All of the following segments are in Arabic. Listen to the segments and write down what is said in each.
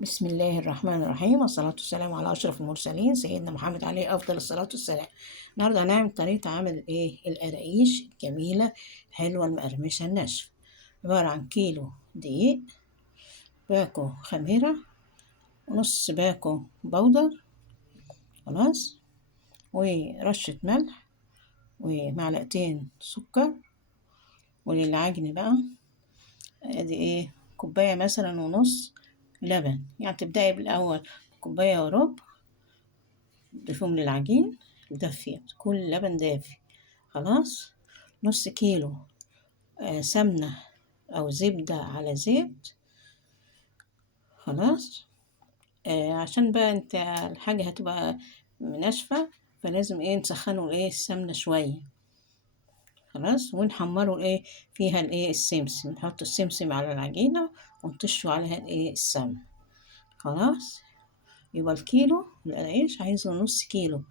بسم الله الرحمن الرحيم، والصلاة والسلام على أشرف المرسلين سيدنا محمد عليه أفضل الصلاة والسلام. النهاردة هنعمل طريقة عمل القراقيش الجميلة الحلوة المقرمشة الناشفة. عبارة عن كيلو دقيق، باكو خميرة، ونص باكو بودر، خلاص، ورشة ملح، ومعلقتين سكر. وللعجن بقى ادي كوباية مثلا ونص لبن، يعني تبدأي بالأول كوباية وربع، تضيفهم للعجين ودفيه كل لبن دافي. خلاص، نص كيلو سمنة أو زبدة على زيت. خلاص، عشان بقى انت الحاجة هتبقى ناشفة، فلازم نسخنوا السمنة شوية. خلاص، ونحمروا فيها السمسم، نحط السمسم على العجينة ونطشوا عليها السمنة. خلاص، يبقى الكيلو العيش عايز له نص كيلو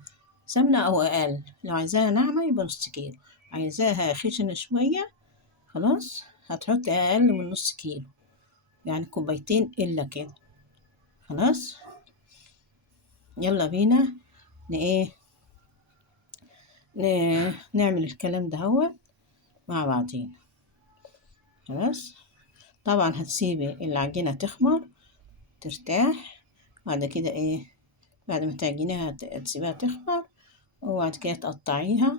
سمنة أو أقل، لو عايزاها ناعمة يبقى نص كيلو، عايزاها خشنة شوية خلاص هتحطي أقل من نص كيلو، يعني كوبايتين إلا كده. خلاص، يلا بينا ن- إيه نعمل الكلام ده هو مع بعضين. خلاص، طبعا هتسيبي العجينة تخمر ترتاح، بعد كده بعد ما تعجنيها تسيبها تخمر، وبعد كده تقطعيها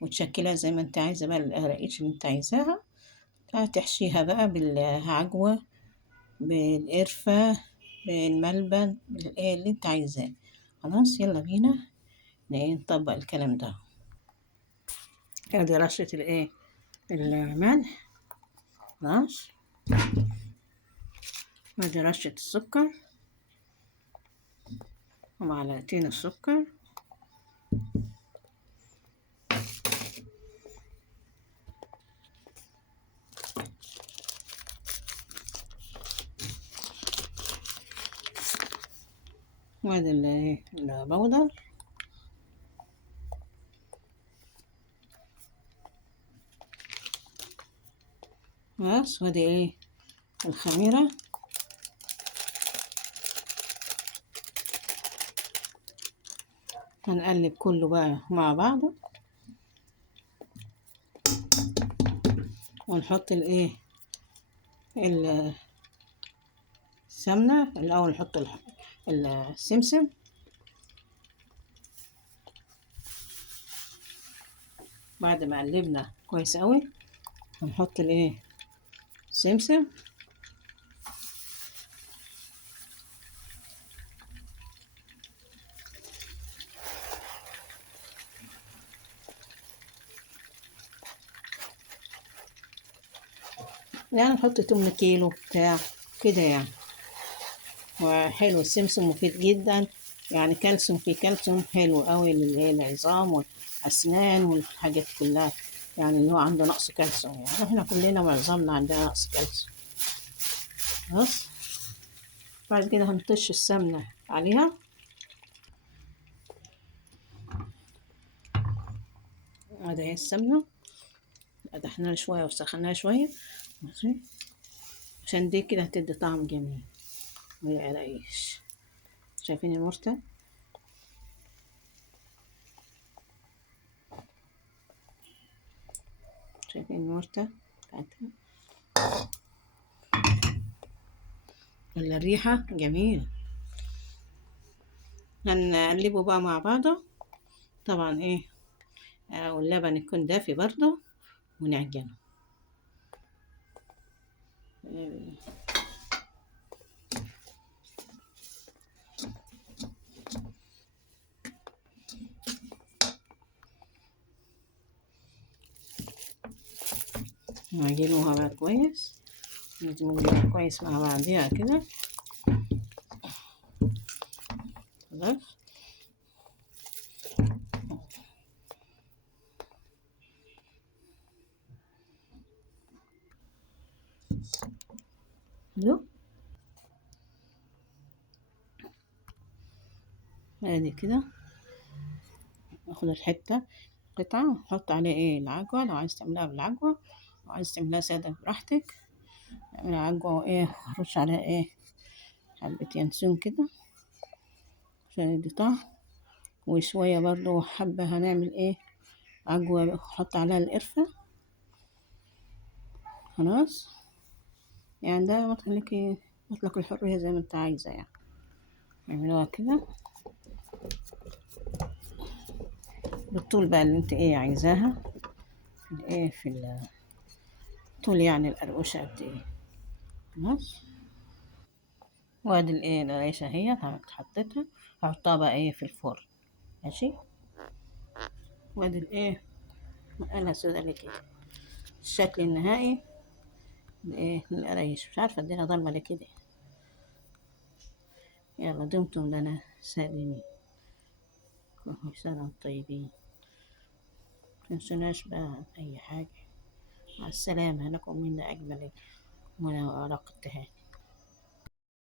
وتشكلها زي ما انت عايزة بقى القراقيش اللي انت عايزاها. هتحشيها بقى بالعجوة، بالقرفة، بالملبن، اللي انت عايزاه. خلاص، يلا بينا نطبق الكلام ده. ادي رشة الملح. خلاص، ادي رشة السكر ومعلقتين السكر. وادي البودر. خلاص، وادي الخميرة. هنقلب كله بقى مع بعضه، ونحط السمنة الأول، نحط السمسم. بعد ما قلبنا كويس قوي هنحط السمسم. يعني نحط 8 كيلو بتاع كده يعني. وحلو، السمسم مفيد جدا، يعني كالسيوم، فيه كالسيوم حلو قوي للعظام والأسنان والحاجات كلها، يعني اللي هو عنده نقص كالسيوم، يعني احنا كلنا معظمنا عندنا نقص كالسيوم. خلاص، بعد كده هنطش السمنة عليها. ادي السمنة قدحناها شوية وسخناها شوية، ماشي، عشان دي كده هتدي طعم جميل والقراقيش. شايفين المرتة؟ شايفين المرتة بتاعتها ولا الريحة جميل؟ هنقلبه بقى مع بعضه طبعا، واللبن يكون دافي برضه، ونعجنه. نعجنوها بقى كويس، ندمجها كويس مع بعضيها كده. خلاص، حلو، ادي كده. ناخد الحتة قطعة ونحط عليه العجوة، لو عايز تعملها بالعجوة، لو عايز تعملها سادة براحتك. اعملها عجوة رش عليها حبة ينسون كده عشان يدي طعم. وشوية برضو حبة هنعمل ايه، عجوة نحط عليها القرفة. خلاص، يعني ده مطلق مطلق الحرية زي ما انت عايزة يعني. اعملوها كده بالطول بقى اللي انت ايه عايزاها، في الايه في الطول يعني القرقوشة قد ايه. خلاص، وادي الايه العيش اهي حطيتها، هحطها بقى ايه في الفرن. ماشي، وادي الايه مقالها سودا ليه كده، الشكل النهائي ايه للقرايش. مش عارفة اديها ضلمة ليه كده. يلا دمتم لنا سالمين، كل سنة وانتم طيبين، متنسوناش بقى أي حاجة. مع السلامة، لكم منا أجمل منى وأرق التهاني.